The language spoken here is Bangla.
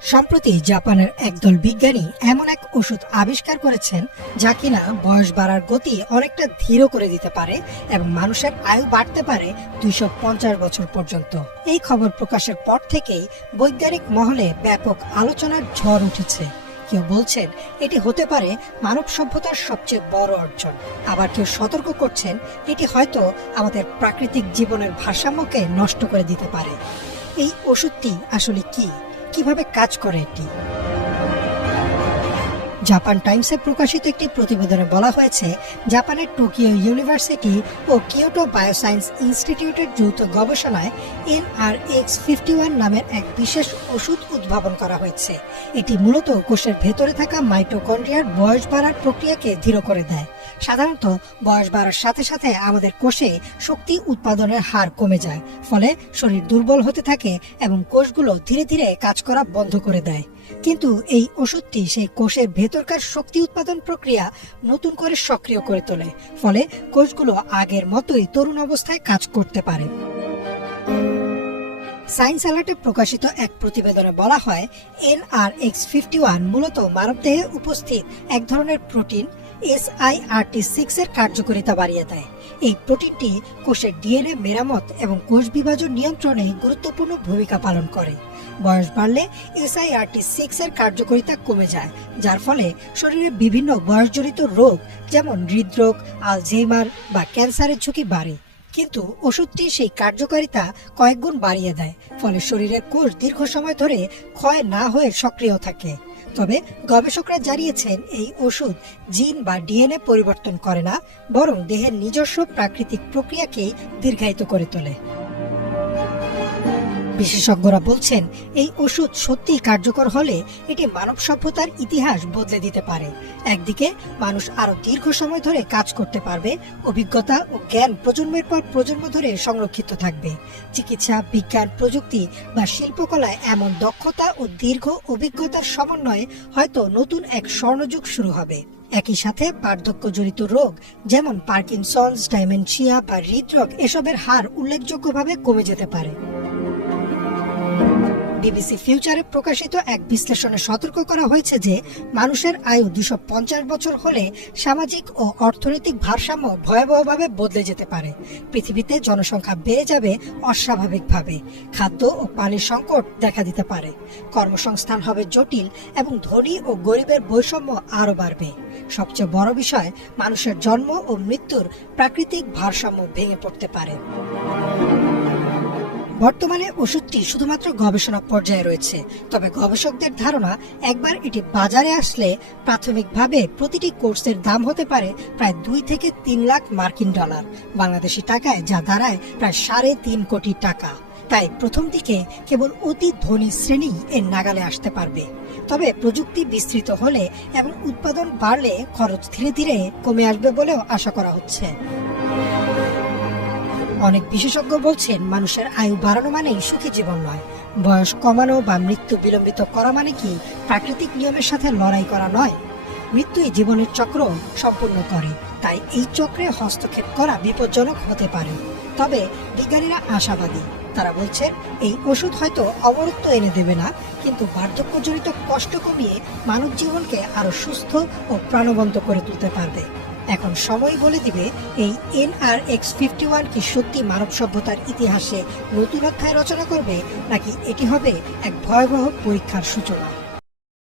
সম্প্রতি জাপানের একদল বিজ্ঞানী এমন এক ওষুধ আবিষ্কার করেছেন যা কিনা বয়স বাড়ার গতি অনেকটা ধীর করে দিতে পারে এবং মানুষের আয়ু বাড়তে পারে 250 বছর পর্যন্ত। এই খবর প্রকাশের পর থেকেই বৈজ্ঞানিক মহলে ব্যাপক আলোচনার ঝড় উঠেছে। কেউ বলছেন এটি হতে পারে মানব সভ্যতার সবচেয়ে বড় অর্জন, আবার কেউ সতর্ক করছেন এটি হয়তো আমাদের প্রাকৃতিক জীবনের ভারসাম্যকে নষ্ট করে দিতে পারে। এই ওষুধটি আসলে কি, কিভাবে কাজ করে এটি? জাপান টাইমসে প্রকাশিত একটি প্রতিবেদনে বলা হয়েছে, জাপানের টোকিও ইউনিভার্সিটি ও কিয়োটো বায়োসায়েন্স ইনস্টিটিউটের যৌথ গবেষণায় NRX-51 নামের এক বিশেষ ওষুধ উদ্ভাবন করা হয়েছে। এটি মূলত কোষের ভেতরে থাকা মাইটোকন্ড্রিয়ার বয়স বাড়ার প্রক্রিয়াকে ধীর করে দেয়। সাধারণত বয়স বাড়ার সাথে সাথে আমাদের কোষে শক্তি উৎপাদনের হার কমে যায়, ফলে শরীর দুর্বল হতে থাকে এবং কোষগুলো ধীরে ধীরে কাজ করা বন্ধ করে দেয়। কিন্তু এই ওষুধটি সেই কোষের ভেতরকার শক্তি উৎপাদন প্রক্রিয়া নতুন করে সক্রিয় করে তোলে, ফলে কোষগুলো আগের মতোই তরুণ অবস্থায় কাজ করতে পারে। সায়েন্স অ্যালার্টে প্রকাশিত এক প্রতিবেদনে বলা হয়, NRX-51 মূলত মানবদেহে উপস্থিত এক ধরনের প্রোটিন SIRT6 এর কার্যকারিতা বাড়িয়ে দেয়। এই প্রোটিনটি কোষের ডিএনএ মেরামত এবং কোষ বিভাজন নিয়ন্ত্রণে গুরুত্বপূর্ণ ভূমিকা পালন করে। বয়স বাড়লে SIRT6 এর কার্যকারিতা কমে যায়, যার ফলে শরীরে বিভিন্ন বয়সজনিত রোগ যেমন হৃদরোগ, আলঝেইমার বা ক্যান্সারের ঝুঁকি বাড়ে। কিন্তু ওষুধটি সেই কার্যকারিতা কয়েক গুণ বাড়িয়ে দেয়, ফলে শরীরের কোষ দীর্ঘ সময় ধরে ক্ষয় না হয়ে সক্রিয় থাকে। তবে গবেষকরা জানিয়েছেন এই ওষুধ জিন বা ডিএনএ পরিবর্তন করে না, বরং দেহের নিজস্ব প্রাকৃতিক প্রক্রিয়াকেই দীর্ঘায়িত করে তোলে। বিশেষজ্ঞরা বলছেন, এই ওষুধ সত্যিই কার্যকর হলে এটি মানব সভ্যতার ইতিহাস বদলে দিতে পারে। একদিকে মানুষ আরো দীর্ঘ সময় ধরে কাজ করতে পারবে, অভিজ্ঞতা ও জ্ঞান প্রজন্মের পর প্রজন্ম ধরে সংরক্ষিত থাকবে। চিকিৎসা, বিজ্ঞান, প্রযুক্তি বা শিল্পকলায় এমন দক্ষতা ও দীর্ঘ অভিজ্ঞতার সমন্বয়ে হয়তো নতুন এক স্বর্ণযুগ শুরু হবে। একই সাথে বার্ধক্যজনিত রোগ যেমন পার্কিনসন্স, ডাইমেনশিয়া বা হৃদরোগ এসবের হার উল্লেখযোগ্যভাবে কমে যেতে পারে। বিবিসি ফিউচারে প্রকাশিত এক বিশ্লেষণে সতর্ক করা হয়েছে যে মানুষের আয়ু 250 বছর হলে সামাজিক ও অর্থনৈতিক ভারসাম্য ভয়াবহভাবে বদলে যেতে পারে। পৃথিবীতে জনসংখ্যা বেড়ে যাবে অস্বাভাবিকভাবে, খাদ্য ও পানির সংকট দেখা দিতে পারে, কর্মসংস্থান হবে জটিল এবং ধনী ও গরিবের বৈষম্য আরও বাড়বে। সবচেয়ে বড় বিষয়, মানুষের জন্ম ও মৃত্যুর প্রাকৃতিক ভারসাম্য ভেঙে পড়তে পারে। বর্তমানে ওষুধটি শুধুমাত্র গবেষণা পর্যায়ে রয়েছে, তবে গবেষকদের ধারণা একবার এটি বাজারে আসলে প্রাথমিকভাবে প্রতিটি কোর্সের দাম হতে পারে প্রায় 2 থেকে 3 লাখ মার্কিন ডলার, বাংলাদেশি টাকায় যা দাঁড়ায় প্রায় 3.5 কোটি টাকা। তাই প্রথম দিকে কেবল অতি ধনী শ্রেণী এর নাগালে আসতে পারবে। তবে প্রযুক্তি বিস্তৃত হলে এবং উৎপাদন বাড়লে খরচ ধীরে ধীরে কমে আসবে বলেও আশা করা হচ্ছে। অনেক বিশেষজ্ঞ বলছেন, মানুষের আয়ু বাড়ানো মানেই সুখী জীবন নয়। বয়স কমানো বা মৃত্যু বিলম্বিত করা মানে কি প্রাকৃতিক নিয়মের সাথে লড়াই করা নয়? মৃত্যুই জীবনের চক্র সম্পূর্ণ করে, তাই এই চক্রে হস্তক্ষেপ করা বিপজ্জনক হতে পারে। তবে বিজ্ঞানীরা আশাবাদী। তারা বলছেন, এই ওষুধ হয়তো অমরত্ব এনে দেবে না, কিন্তু বার্ধক্যজনিত কষ্ট কমিয়ে মানব জীবনকে আরো সুস্থ ও প্রাণবন্ত করে তুলতে পারবে। এখন সময় বলে দিবে এই NRX-51 কি সত্যি মানব সভ্যতার ইতিহাসে নতুন অধ্যায় রচনা করবে, নাকি এটি হবে এক ভয়াবহ পরীক্ষার সূচনা।